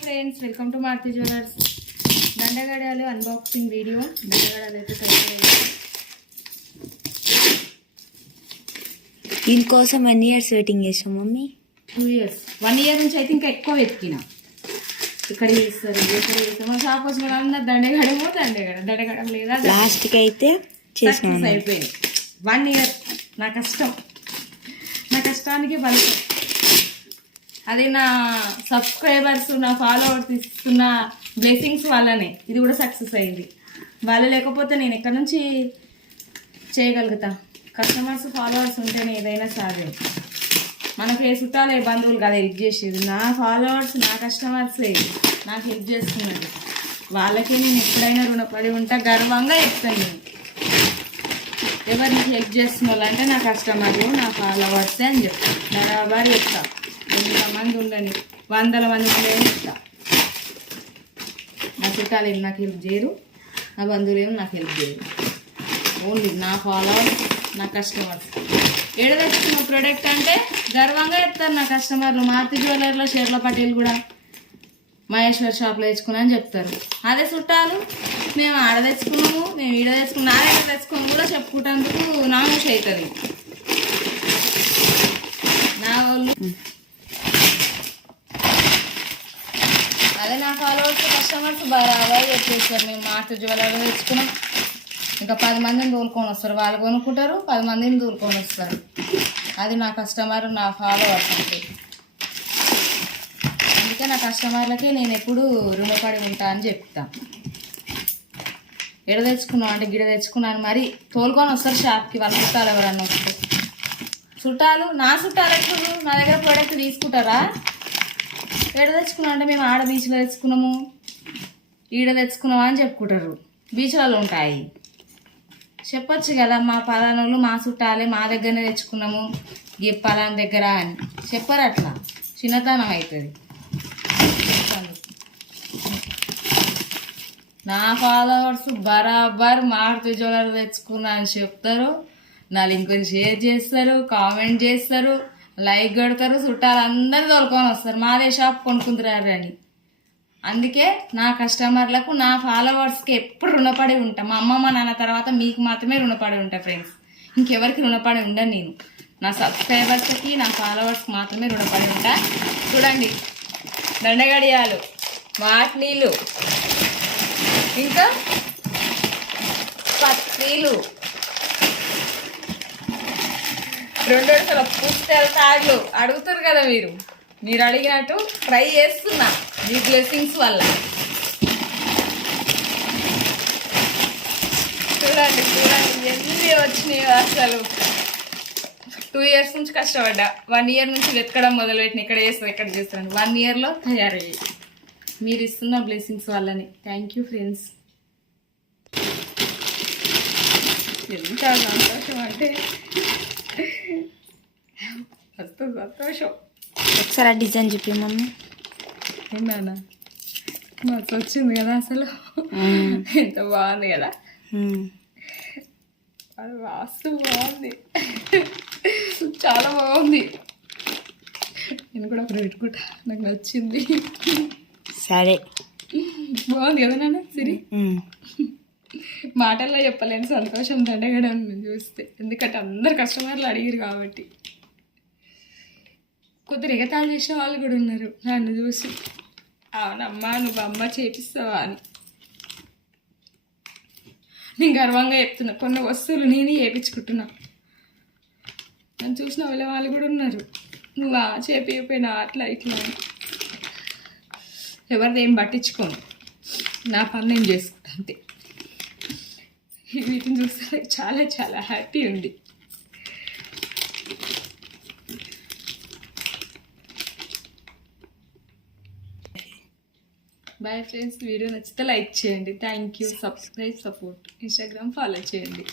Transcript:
Friends welcome to Maruti jewellers దండగడాలు unboxing video దండగడాలు అయితే దీనికోసం ఎన్ని ఇయర్స్ వెయిటింగ్ చేసాం mummy. Two years one year నుంచి అయితే ఇంకా ఎక్కువ వెతికిన. ఇక్కడ చేస్తారు ఇక్కడ చేస్తారు మా షాప్ వచ్చిన వాళ్ళందరూ దండగడమో దండగడ దండగడం లేదా లాస్ట్కి అయితే చేసినాం సక్సెస్ అయిపోయింది. వన్ ఇయర్ నా కష్టం. నా కష్టానికి ఫలితం అది నా సబ్స్క్రైబర్స్ నా ఫాలోవర్స్ ఇస్తున్న బ్లెస్సింగ్స్ వల్లనే. ఇది కూడా సక్సెస్ అయింది. వాళ్ళు లేకపోతే నేను ఎక్కడి నుంచి చేయగలుగుతా? కస్టమర్స్ ఫాలోవర్స్ ఉంటేనే ఏదైనా సాధ్యం. మనకి ఏ చుట్టాలు ఏ బంధువులు కదా హెల్ప్ చేసేది. నా ఫాలోవర్స్ నా కస్టమర్సే నాకు హెల్ప్ చేస్తున్నది. వాళ్ళకే నేను ఎప్పుడైనా రుణపడి ఉంటా గర్వంగా చెప్తాను నేను. ఎవరిని హెల్ప్ చేస్తున్న వాళ్ళంటే నా కస్టమర్లు నా ఫాలోవర్సే అని చెప్తాను బరాబర్ చెప్తా ఎంతమంది ఉండండి. వందల మంది ఉండేది చెప్తా నా చుట్టాలు ఏం నాకు హెల్ప్ చేయరు. నా బంధువులు ఏమి నాకు హెల్ప్ చేయరు. ఓన్లీ నా ఫాలోవర్స్ నా కస్టమర్స్ ఎడదెచ్చుకున్న ప్రోడక్ట్ అంటే గర్వంగా చెప్తారు నా కస్టమర్లు మారుతి జ్యువెలర్లో షేర్ల పటేల్ కూడా. మహేశ్వర్ షాప్లో తెచ్చుకున్నా అని చెప్తారు. అదే చుట్టాలు మేము ఆడ తెచ్చుకున్నాము మేము ఈడ తెచ్చుకున్నాం ఆడ తెచ్చుకొని తెచ్చుకోము కూడా చెప్పుకుంటేందుకు నామోషి అవుతుంది. నా వాళ్ళు అదే నా ఫాలోవర్స్ కస్టమర్స్ బరాబర్ చెప్పేస్తారు మేము మార్చి జ్యువెలరీ తెచ్చుకున్నాం. ఇంకా పది మందిని తోలుకొని వస్తారు వాళ్ళు కొనుక్కుంటారు పది మందిని తోలుకొని వస్తారు అది నా కస్టమర్ నా ఫాలోవర్స్ అంటే అందుకే నా కస్టమర్లకి నేను ఎప్పుడు రుణపడి ఉంటా అని చెప్తా. ఎడ తెచ్చుకున్నావు అంటే గిడ తెచ్చుకున్నాను. మరి తోలుకొని వస్తారు షాప్కి వాళ్ళ చుట్టాలు ఎవరన్నా వస్తే. చుట్టాలు నా చుట్టాలు ఎప్పుడు నా దగ్గర ప్రోడక్ట్ తీసుకుంటారా? ఎడ తెచ్చుకున్నాం అంటే మేము ఆడ బీచ్లో తెచ్చుకున్నాము. ఈడ తెచ్చుకున్నామా అని చెప్పుకుంటారు. బీచ్లలో ఉంటాయి. చెప్పొచ్చు కదా మా పలానోళ్ళు మా చుట్టాలే మా దగ్గరనే తెచ్చుకున్నాము. ఈ పలాన దగ్గర అని. చెప్పరు అట్లా. చిన్నతనం అవుతుంది నా ఫాలోవర్స్ బరాబర్ మారుతి జ్యువెలర్ తెచ్చుకున్నా అని చెప్తారు. నా లింక్ని షేర్ చేస్తారు కామెంట్ చేస్తారు. లైక్ కొడతారు చుట్టాలు అందరు తోలుకొని వస్తారు. మాదే షాప్ కొనుక్కుంటారు అని. అందుకే నా కస్టమర్లకు నా ఫాలోవర్స్కి ఎప్పుడు రుణపడి ఉంటా. మా అమ్మ మా నాన్న తర్వాత మీకు మాత్రమే రుణపడి ఉంటా ఫ్రెండ్స్. ఇంకెవరికి రుణపడి ఉండను నేను. నా సబ్స్క్రైబర్స్కి నా ఫాలోవర్స్కి మాత్రమే రుణపడి ఉంటా. చూడండి. దండగడియాలు వాట్నీలు. ఇంకా పత్రీలు రెండు వరుసల పుస్తల తాగులు. అడుగుతారు కదా మీరు. మీరు అడిగినట్టు ట్రై చేస్తున్నా మీ బ్లెస్సింగ్స్ వల్ల. చూడండి చూడండి ఎన్ని వచ్చినాయి అసలు. టూ ఇయర్స్ నుంచి కష్టపడ్డా. వన్ ఇయర్ నుంచి వెతకడం మొదలుపెట్టిన. ఇక్కడ చేస్తాను ఇక్కడ చేస్తాను వన్ ఇయర్లో తయారయ్యాయి మీరు ఇస్తున్న బ్లెస్సింగ్స్ వల్లనే. థ్యాంక్ యూ ఫ్రెండ్స్ ఎంత సంతోషం అంటే మస్తు సంతోషం. ఒకసారి ఆ డిజైన్ చెప్పి మమ్మీ. ఏమన్నా మస్తు వచ్చింది కదా అసలు. ఎంత బాగుంది కదా. అది వాస్తు బాగుంది. చాలా బాగుంది. నేను కూడా ఒకటి పెట్టుకుంటా. నాకు నచ్చింది. సరే. బాగుంది కదా నాన్న సిరి? మాటల్లో చెప్పలేని సంతోషం దండగడం చూస్తే. ఎందుకంటే అందరు కస్టమర్లు అడిగారు కాబట్టి. కొద్దిగా ఎగతాలు చేసిన వాళ్ళు కూడా ఉన్నారు నన్ను చూసి. అవునమ్మా నువ్వు అమ్మ చేపిస్తావా? అని. నేను గర్వంగా చెప్తున్నా. కొన్ని వస్తువులు నేనే చేపించుకుంటున్నా. నన్ను చూసిన వాళ్ళ వాళ్ళు కూడా ఉన్నారు. నువ్వు చేపిపోయినా అట్లా ఇట్లా ఎవరిది ఏం పట్టించుకోను. నా పని నేను చేసుకుంటా అంతే. వీటిని చూస్తే చాలా చాలా హ్యాపీ ఉంది. బాయ్ ఫ్రెండ్స్ వీడియో నచ్చితే లైక్ చేయండి. Thank you subscribe support Instagram follow చేయండి.